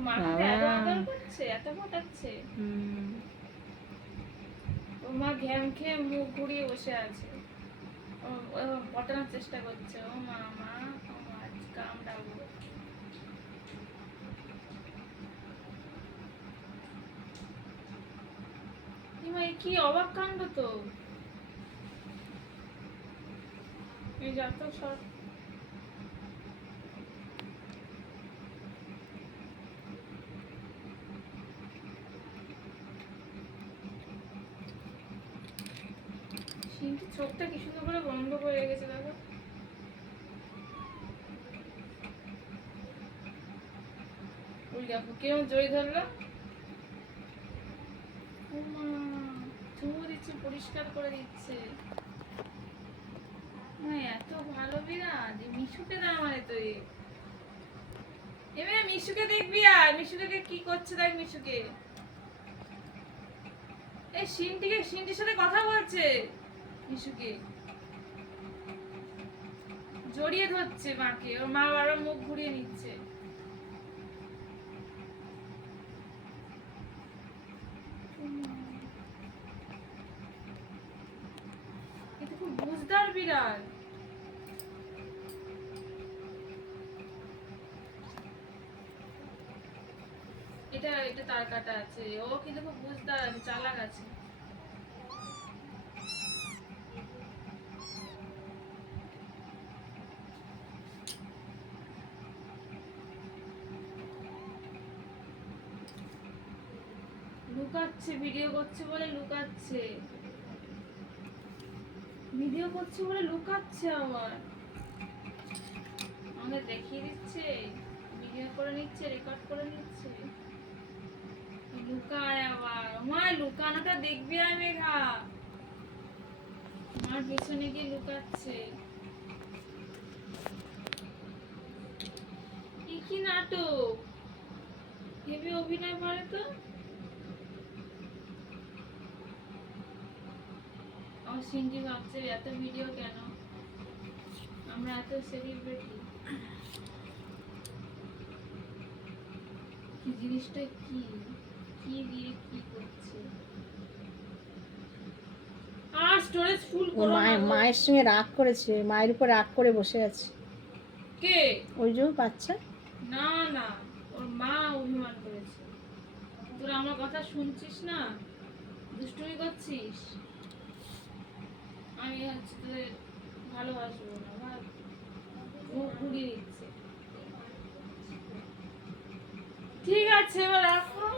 ও মা ঘ্যাম খেয়ে মুখ ঘুরিয়ে বসে আছে। ও ও পটানোর চেষ্টা করছে। ও মা মা ও মা কামড়াবো। কি অবাক কাণ্ড তো। এই যত সব সিনকি চোখটা কি সুন্দর করে বন্ধ করে রেখেছে দেখো। দেখো কেউ জড়ি ধরলো। দিচ্ছে, পরিষ্কার করে দিচ্ছে। এত ভালো বিরাট মিশুকে না মানে তো এ। এমনি মিশুকে দেখবি আর, মিশুকে কি করছে দেখ মিশুকে। এই সিনটিকে সিনটির সাথে কথা বলছে। জড়িয়ে ধরছে মাকে। ওর মা বারবার মুখ ঘুরিয়ে নিচ্ছে। খুব বুঝদার বিড়াল। এটা এটা তার কাটা আছে। ও কিন্তু খুব বুঝদার, চালাক আছে। লুকাচ্ছে ভিডিও করছে বলে লুকাচ্ছে। ভিডিও করছে বলে লুকাচ্ছে আবার। আমাদের দেখিয়ে দিচ্ছে ভিডিও করে নিচ্ছে রেকর্ড করে নিচ্ছে। লুকায় আবার। মা লুকানোটা দেখবি আর মেঘা। মার পিছনে গিয়ে লুকাচ্ছে। কি কি নাটক? হেবি অভিনয় করে তো। আমার ভাবছে এত ভিডিও কেন? আমরা এত সেলিব্রিটি কি জিনিসটা কি? কি দিয়ে কি করছে? আর স্টোরেজ ফুল করো মায়ের মায়ের সঙ্গে রাগ করেছে মায়ের উপর রাগ করে বসে আছে। কে? ওই যে বাচ্চা? না না ওর মা অভিমান করেছে। তোরা আমার কথা শুনছিস না? দুষ্টুমি করছিস? ভালোবাসবো না আমার মুখ ঘুরিয়ে দিচ্ছে। ঠিক আছে এবার রাখো।